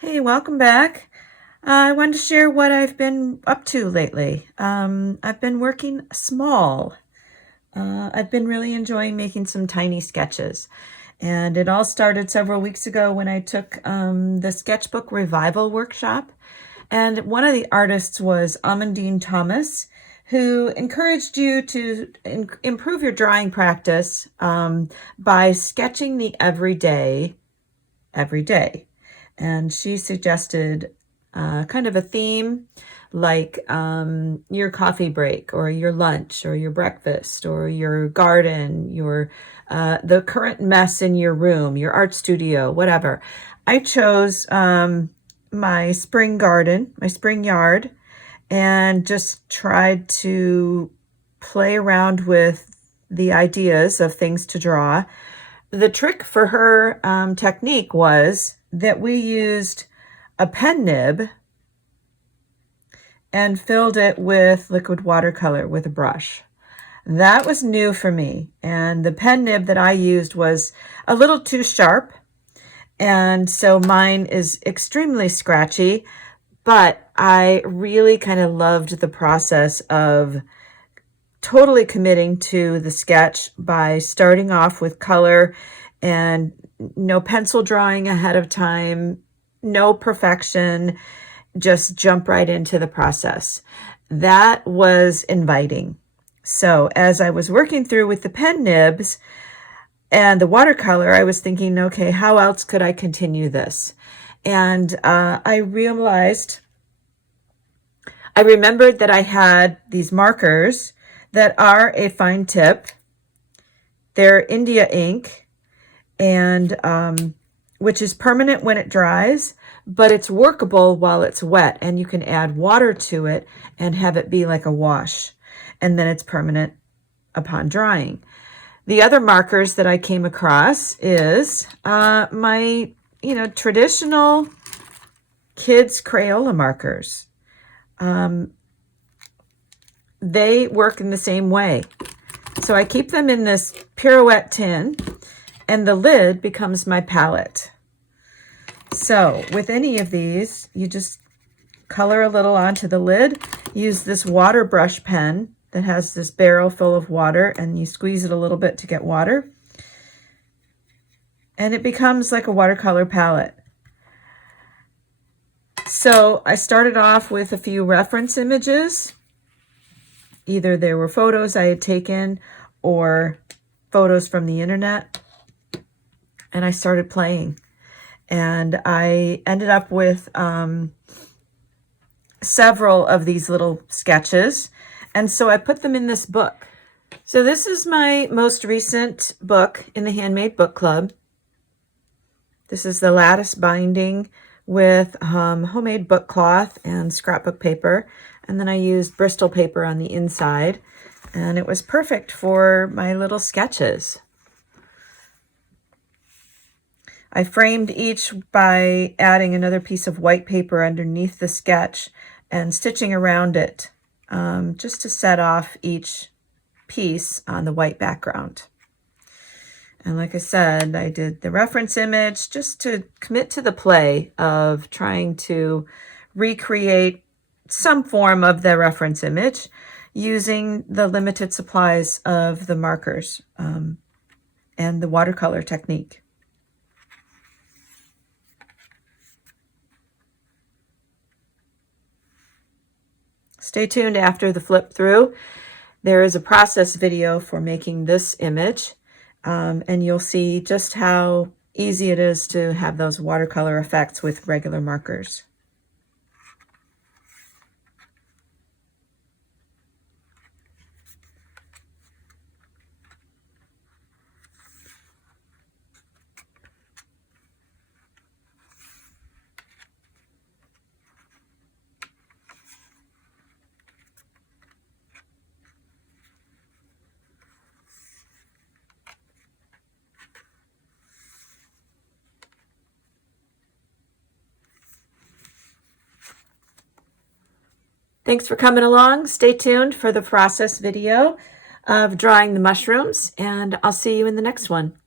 Hey, welcome back. I wanted to share what I've been up to lately. I've been working small. I've been really enjoying making some tiny sketches. And it all started several weeks ago when I took the sketchbook revival workshop. And one of the artists was Amandine Thomas, who encouraged you to improve your drawing practice by sketching the everyday every day. And she suggested kind of a theme like your coffee break or your lunch or your breakfast or your garden, your the current mess in your room, your art studio, whatever. I chose my spring garden, my spring yard, and just tried to play around with the ideas of things to draw. The trick for her technique was that we used a pen nib and filled it with liquid watercolor with a brush. That was new for me. And the pen nib that I used was a little too sharp. And so mine is extremely scratchy, but I really kind of loved the process of totally committing to the sketch by starting off with color and no pencil drawing ahead of time, no perfection, just jump right into the process. That was inviting. So as I was working through with the pen nibs and the watercolor, I was thinking, okay, how else could I continue this? And I remembered that I had these markers that are a fine tip. They're India ink, and which is permanent when it dries, but it's workable while it's wet, and you can add water to it and have it be like a wash, and then it's permanent upon drying. The other markers that I came across is my traditional kids Crayola markers. They work in the same way. So I keep them in this pirouette tin, and the lid becomes my palette. So with any of these, you just color a little onto the lid, use this waterbrush pen that has this barrel full of water, and you squeeze it a little bit to get water, and it becomes like a watercolor palette. So I started off with a few reference images. Either there were photos I had taken or photos from the internet, and I started playing. And I ended up with several of these little sketches, and so I put them in this book. So this is my most recent book in the Handmade Book Club. This is the lattice binding with homemade book cloth and scrapbook paper. And then I used Bristol paper on the inside, and it was perfect for my little sketches. I framed each by adding another piece of white paper underneath the sketch and stitching around it just to set off each piece on the white background. And like I said, I did the reference image just to commit to the play of trying to recreate some form of the reference image using the limited supplies of the markers and the watercolor technique. Stay tuned after the flip through. There is a process video for making this image, and you'll see just how easy it is to have those watercolor effects with regular markers. Thanks for coming along. Stay tuned for the process video of drawing the mushrooms, and I'll see you in the next one.